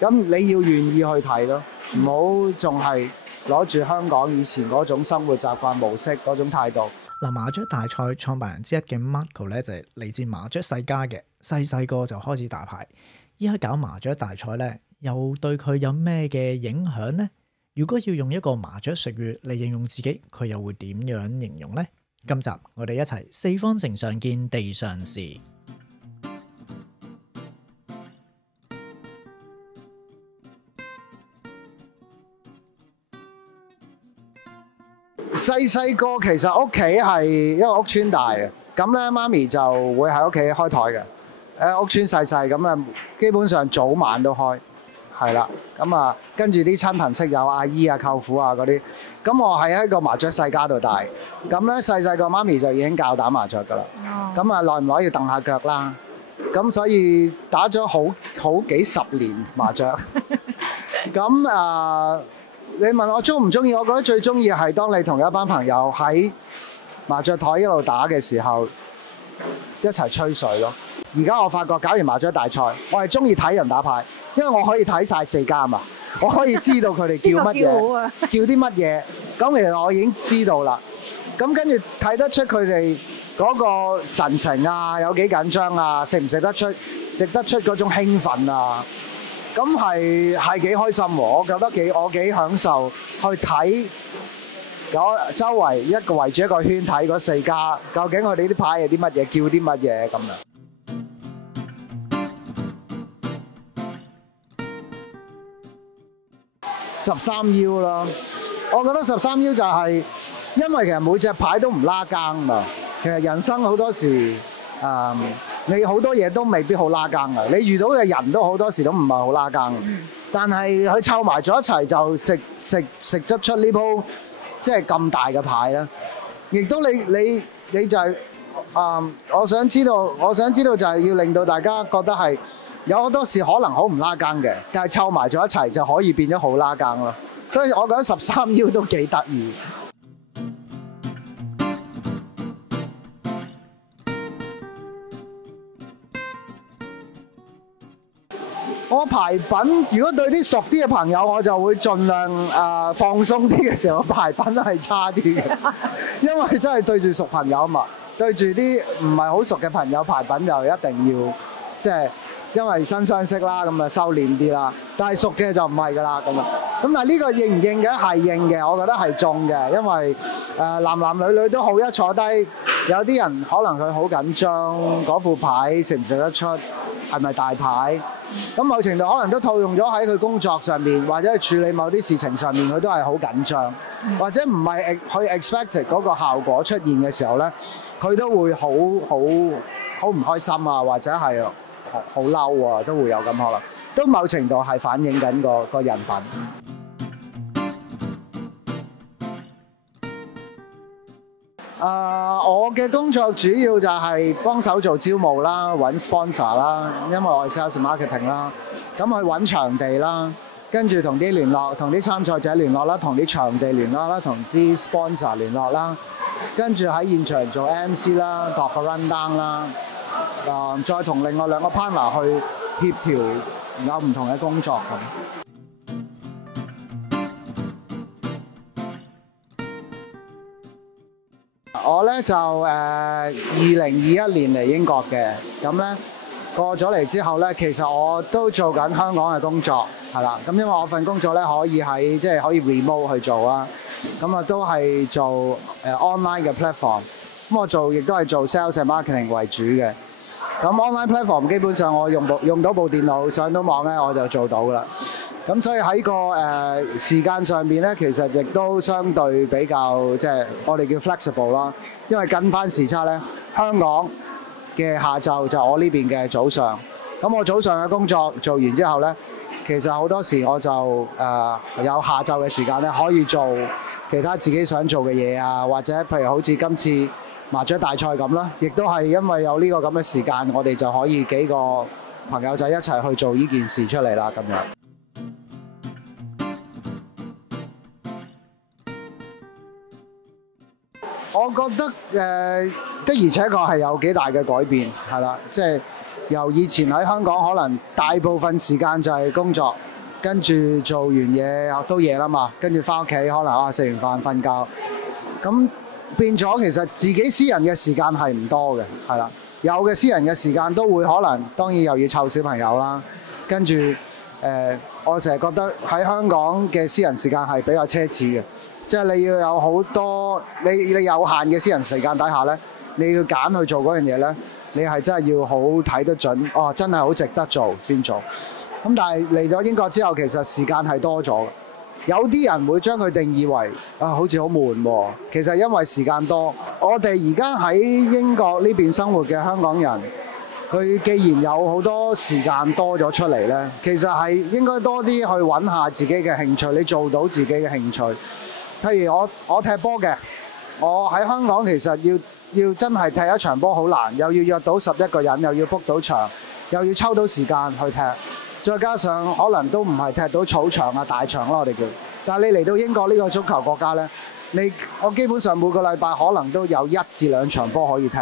咁你要願意去睇咯，唔好仲係攞住香港以前嗰種生活習慣模式嗰種態度。嗱，麻雀大賽創辦人之一嘅 Marco 咧就係嚟自麻雀世家嘅，細個就開始打牌。依家搞麻雀大賽咧，又對佢有咩嘅影響呢？如果要用一個麻雀術語嚟形容自己，佢又會點樣形容呢？今集我哋一齊四方城上見地上事。細個其實屋企係一個屋村大嘅，咁咧媽咪就會喺屋企開台嘅。屋村細咁啊，基本上早晚都開，係啦。咁啊，跟住啲親朋戚友、阿姨啊、舅父啊嗰啲，咁我係喺個麻雀世家度大。咁咧細個媽咪就已經教打麻雀㗎啦。咁啊，耐唔耐要蹬下腳啦。咁所以打咗好幾十年麻雀。咁你問我中唔中意？我覺得最中意係當你同一班朋友喺麻雀台一路打嘅時候，一齊吹水咯。而家我發覺搞完麻雀大賽，我係中意睇人打牌，因為我可以睇晒四家嘛，我可以知道佢哋叫乜嘢，叫啲乜嘢。咁其實我已經知道啦。咁跟住睇得出佢哋嗰個神情啊，有幾緊張啊，食得出嗰種興奮啊。咁係幾開心喎！我覺得我幾享受去睇嗰周圍一個圍住一個圈睇嗰四家，究竟佢哋啲牌係啲乜嘢，叫啲乜嘢咁樣。13邀啦，我覺得13邀就係因為其實每隻牌都唔拉更嘛。其實人生好多時你好多嘢都未必好拉更嘅，你遇到嘅人都好多時都唔係好拉更。但係佢湊埋咗一齊就食得出呢鋪即係咁大嘅牌啦。亦都你就係我想知道就係要令到大家覺得係有好多事可能好唔拉更嘅，但係湊埋咗一齊就可以變咗好拉更咯。所以我覺得13邀都幾得意。我牌品如果對啲熟啲嘅朋友，我就會盡量放鬆啲嘅時候，牌品係差啲嘅，因為真係對住熟朋友嘛，對住啲唔係好熟嘅朋友，牌品就一定要即係因為新相識啦，咁啊收斂啲啦。但係熟嘅就唔係㗎啦，咁啊。咁但係呢個應唔應嘅係應嘅，我覺得係中嘅，因為男女都好，一坐低有啲人可能佢好緊張，嗰副牌食唔食得出，係咪大牌？咁某程度可能都套用咗喺佢工作上面，或者係處理某啲事情上面，佢都係好緊張，或者唔係佢 expected 嗰個效果出現嘅時候咧，佢都會好唔開心啊，或者係好嬲啊，都會有咁可能，都某程度係反映緊個人品。我嘅工作主要就係幫手做招募啦，揾 sponsor 啦，因為我係 sales marketing 啦，咁去揾場地啦，跟住同啲聯絡，同啲參賽者聯絡啦，同啲場地聯絡啦，同啲 sponsor 聯絡啦，跟住喺現場做 MC 啦，度個 run down 啦，再同另外兩個 partner 去協調有唔同嘅工作咁。我咧就2021年嚟英國嘅，咁咧過咗嚟之後咧，其實我都做緊香港嘅工作，係啦。咁因為我份工作咧可以即係可以 remote 去做啦，咁啊都係做online 嘅 platform。咁我亦都係做 sales and marketing 為主嘅。咁 online platform 基本上我用到部電腦上到網咧，我就做到㗎啦。咁所以喺個時間上面咧，其實亦都相對比較即係我哋叫 flexible 啦，因為跟翻時差咧，香港嘅下晝就我呢邊嘅早上。咁我早上嘅工作做完之後咧，其實好多時我就有下晝嘅時間咧，可以做其他自己想做嘅嘢啊，或者譬如好似今次麻雀大賽咁啦，亦都係因為有呢個咁嘅時間，我哋就可以幾個朋友仔一齊去做呢件事出嚟啦，咁樣。我覺得的而且確係有幾大嘅改變，係啦，即係由以前喺香港可能大部分時間就係工作，跟住做完嘢都夜啦嘛，跟住翻屋企可能食完飯瞓覺，咁變咗其實自己私人嘅時間係唔多嘅，係啦，有嘅私人嘅時間都會可能當然又要湊小朋友啦，跟住我成日覺得喺香港嘅私人時間係比較奢侈嘅，即係你要有好多你有限嘅私人時間底下呢，你要揀去做嗰樣嘢呢，你係真係要好睇得準，真係好值得做先做。咁但係嚟咗英國之後，其實時間係多咗嘅。有啲人會將佢定義為好似好悶喎。其實因為時間多，我哋而家喺英國呢邊生活嘅香港人，佢既然有好多時間多咗出嚟呢，其實係應該多啲去揾下自己嘅興趣，你做到自己嘅興趣。譬如我踢波嘅，我喺香港其實要真係踢一場波好難，又要約到11個人，又要 book 到場，又要抽到時間去踢。再加上可能都唔係踢到草場啊大場啦，我哋叫。但係你嚟到英國呢個足球國家呢，我基本上每個禮拜可能都有1至2場波可以踢，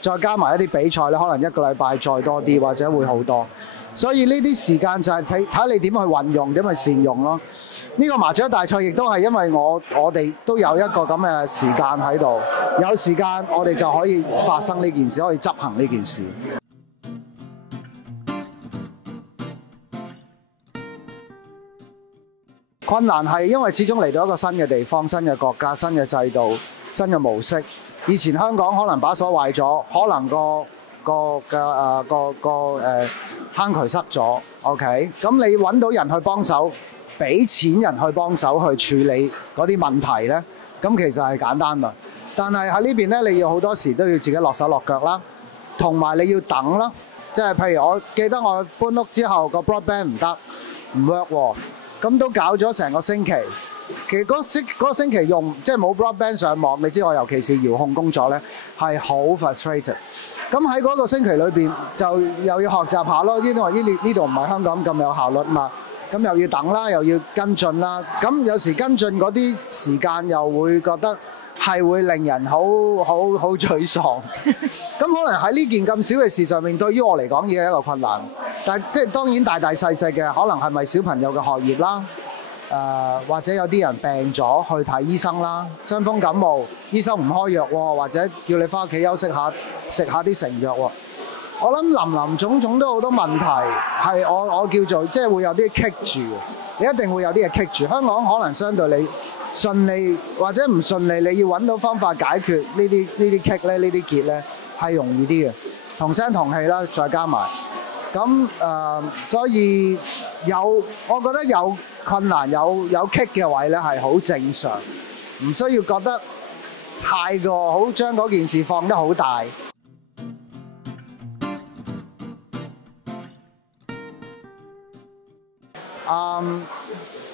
再加埋一啲比賽咧，可能一個禮拜再多啲或者會好多。所以呢啲時間就係睇你點去運用，點去善用咯。呢個麻雀大賽亦都係因為我哋都有一個咁嘅時間喺度，有時間我哋就可以發生呢件事，可以執行呢件事。困難係因為始終嚟到一個新嘅地方、新嘅國家、新嘅制度、新嘅模式。以前香港可能把鎖壞咗，可能坑渠塞咗。OK， 咁你揾到人去幫手，俾錢人去幫手去處理嗰啲問題呢，咁其實係簡單啦。但係喺呢邊呢，你要好多時都要自己落手落腳啦，同埋你要等啦。即係譬如我記得我搬屋之後個 broadband 唔得，唔 work 喎。咁都搞咗成個星期，其實嗰個星期用即係冇 broadband 上網，你知我尤其是遙控工作呢，係好 frustrated。咁喺嗰個星期裏邊就又要學習下咯，因為呢度唔係香港咁有效率嘛，咁又要等啦，又要跟進啦。咁有時跟進嗰啲時間又會覺得係會令人好沮喪。咁可能喺呢件咁少嘅事上面，對於我嚟講已經係一個困難。但即係當然大細嘅，可能係咪小朋友嘅學業啦？或者有啲人病咗去睇醫生啦，傷風感冒，醫生唔開藥喎，或者叫你翻屋企休息下，食下啲成藥喎。我諗林總總都好多問題，係我叫做即係會有啲棘住，你一定會有啲嘢棘住。香港可能相對你順利或者唔順利，你要揾到方法解決呢啲棘咧，呢啲結咧係容易啲嘅，同聲同氣啦，再加埋。咁所以我覺得有困難有棘嘅位咧係好正常，唔需要覺得太過好將嗰件事放得好大。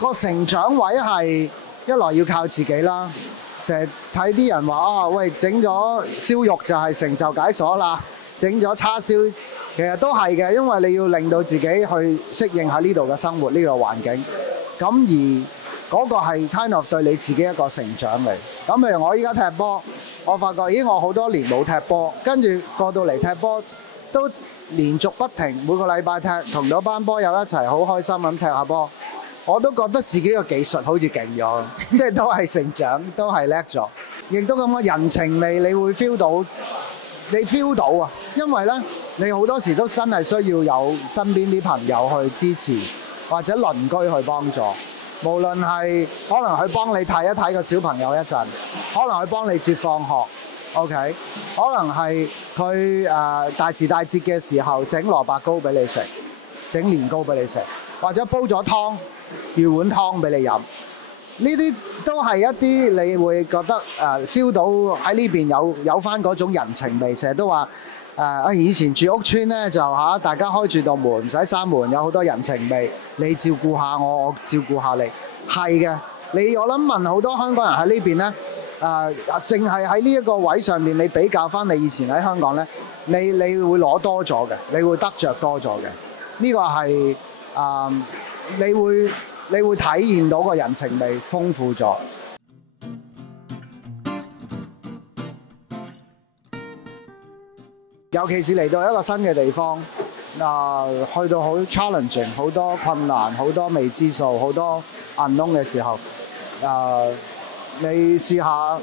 個成長位係一來要靠自己啦，成日睇啲人話喂，整咗燒肉就係成就解鎖啦，整咗叉燒。其實都係嘅，因為你要令到自己去適應喺呢度嘅生活，呢個環境。咁而嗰個係 kind of 對你自己一個成長嚟。咁譬如我依家踢波，我發覺我好多年冇踢波，跟住過到嚟踢波都連續不停，每個禮拜踢，同咗班波友一齊好開心咁踢下波。我都覺得自己嘅技術好似勁咗，即係都係成長，都係叻咗。亦都咁嘅人情味，你會 feel 到啊，因為呢。你好多時都真係需要有身邊啲朋友去支持，或者鄰居去幫助。無論係可能去幫你睇一睇個小朋友一陣，可能去幫你接放學 ，OK？ 可能係佢大時大節嘅時候整蘿蔔糕俾你食，整年糕俾你食，或者煲咗湯，要碗湯俾你飲。呢啲都係一啲你會覺得feel 到喺呢邊有返嗰種人情味。成日都話以前住屋村咧就大家開住道門唔使閂門，有好多人情味。你照顧下我，我照顧下你，係嘅。我諗問好多香港人喺呢邊咧，淨係喺呢一個位上面，你比較返你以前喺香港咧，你會攞多咗嘅，你會得着多咗嘅。呢個係你會體驗到個人情味豐富咗。尤其是嚟到一個新嘅地方，去到好 challenging， 好多困難，好多未知數，好多 unknown 嘅時候，你試下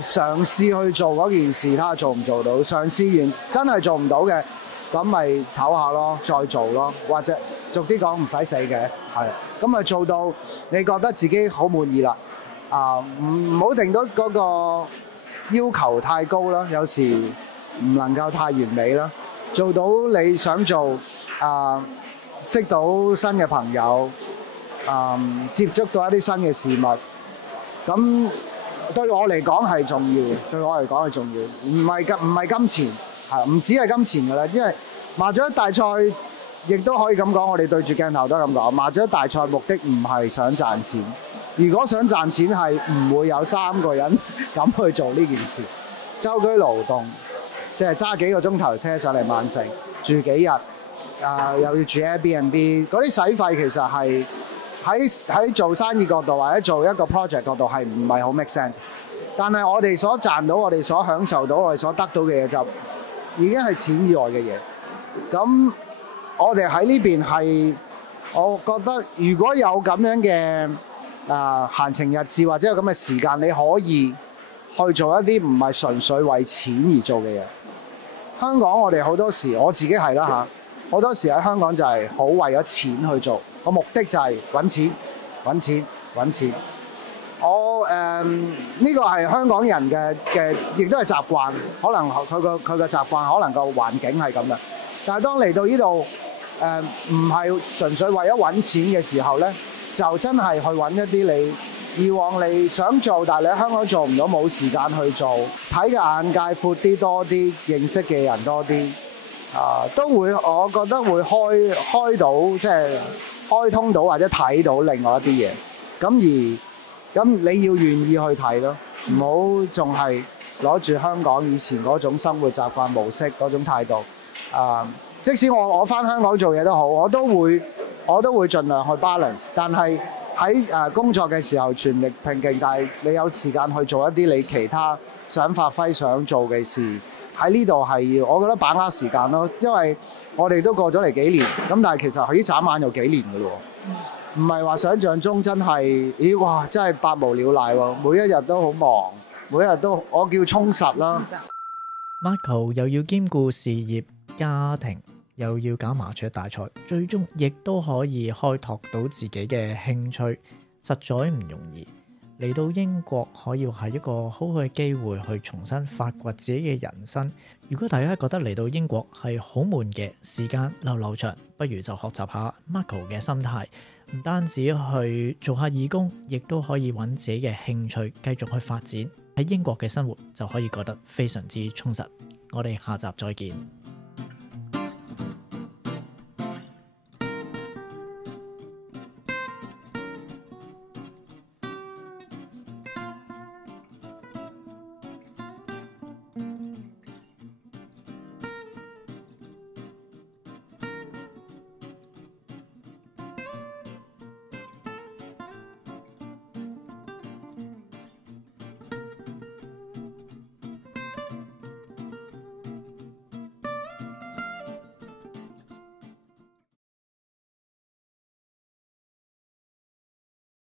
嘗試去做嗰件事，睇下做唔做到。嘗試完真係做唔到嘅，咁咪唞下咯，再做咯，或者逐啲講唔使死嘅，係咁咪做到你覺得自己好滿意啦。唔好定到嗰個要求太高啦，有時唔能夠太完美啦。做到你想做，識到新嘅朋友，接觸到一啲新嘅事物，咁對我嚟講係重要嘅。對我嚟講係重要，唔係金錢，係唔止係金錢㗎啦。因為麻雀大賽亦都可以咁講，我哋對住鏡頭都係咁講。麻雀大賽目的唔係想賺錢，如果想賺錢係唔會有3個人咁去做呢件事，舟車勞頓。即係揸幾個鐘頭車上嚟曼城住幾日，又要住 Airbnb， 嗰啲使費其實係喺做生意角度或者做一個 project 角度係唔係好 make sense。但係我哋所賺到、我哋所享受到、我哋所得到嘅嘢就已經係錢以外嘅嘢。咁我哋喺呢邊係，我覺得如果有咁樣嘅閒情逸緻或者有咁嘅時間，你可以去做一啲唔係純粹為錢而做嘅嘢。香港我哋好多時，我自己係啦嚇，好多時喺香港就係好為咗錢去做，個目的就係揾錢、揾錢、揾錢。我呢個係香港人嘅，亦都係習慣。可能佢嘅習慣，可能個環境係咁嘅。但係當嚟到呢度唔係純粹為咗揾錢嘅時候呢，就真係去揾一啲你以往你想做，但係你喺香港做唔到，冇時間去做，睇嘅眼界闊啲多啲，認識嘅人多啲，都會我覺得會開到，即係開通到或者睇到另外一啲嘢。咁你要願意去睇咯，唔好仲係攞住香港以前嗰種生活習慣模式嗰種態度。即使我返香港做嘢都好，我都會盡量去 balance， 但係喺工作嘅時候全力拼勁，但係你有時間去做一啲你其他想發揮想做嘅事，喺呢度係要，我覺得把握時間咯。因為我哋都過咗嚟幾年，咁但係其實佢啲眨眼又幾年㗎咯，唔係話想像中真係，哇！真係百無聊賴喎，每一日都好忙，每一日都我叫充實啦。Marco 又要兼顧事業、家庭，又要搞麻雀大賽，最終亦都可以開拓到自己嘅興趣，實在唔容易。嚟到英國可以話係一個好好嘅機會去重新發掘自己嘅人生。如果大家覺得嚟到英國係好悶嘅，時間流長，不如就學習下 Marco 嘅心態，唔單止去做下義工，亦都可以揾自己嘅興趣繼續去發展。喺英國嘅生活就可以覺得非常之充實。我哋下集再見。